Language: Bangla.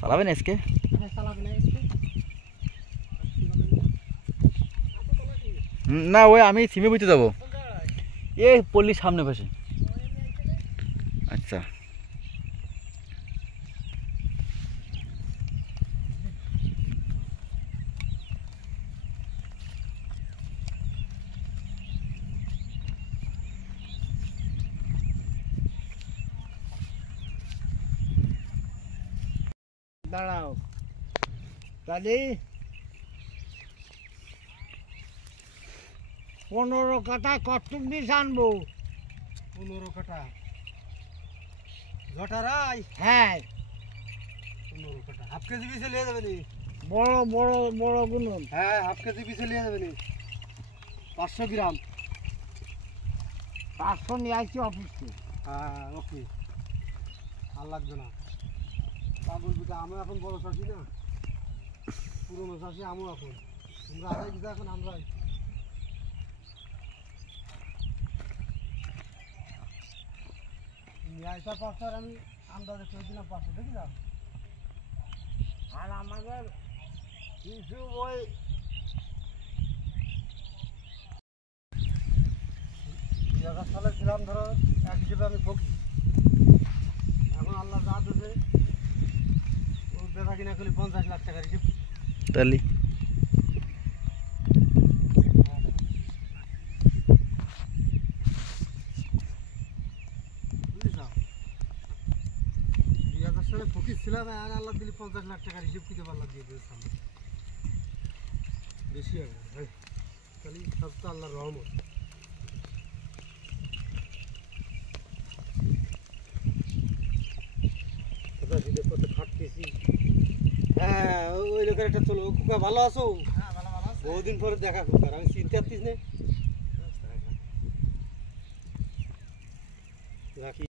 চালাবে না আজকে? না ওই আমি সিমে বুঝতে যাবো এই পল্লীর সামনে পাশে। আচ্ছা দাঁড়াও তাহলে 15 কাটা কটুক নিয়ে আনবো। 15 কাটা জটারাই? হ্যাঁ 15 কাটা হাফ কেজি পিছে নিয়ে যাবে নি? বড় বড় বড় গুলো। হ্যাঁ হাফ কেজি পিছে নিয়ে যাবে নি? 500 গ্রাম। 500 নিয়ে আসছি অফিসে। হ্যাঁ ওকে আর লাগবে না। তা বলবি তো আমি এখন বড় চাষি না, পুরনো চাষি আমি এখন। তোমরা আগে গেছে এখন আমরা আইসা 500 আর আমি আন্দাজে করে দিলাম 500 দেখি না। আর আমাদের কিছু ওই সালে ছিলাম ধরো 1 হিসেবে আমি ফকি। এখন আল্লাহ যা দেবে ওই বেচা কিনা করলে 50 লাখ টাকার হিসেব। তাহলে ফকির ছিলাম আর আল্লাহ দিলে 50 লাখ টাকার হিসেব কিতে আল্লাহ দিয়ে দিয়েছিলাম। বেশি হবে খালি সব তো আল্লাহর রহমত। কত খাটতেছি। হ্যাঁ ওই লোকের একটা চলো। খোকা ভালো আছো? হ্যাঁ ভালো ভালো আছো। বহুদিন পরে দেখা খোকার, আমি চিনতে পারতিস না।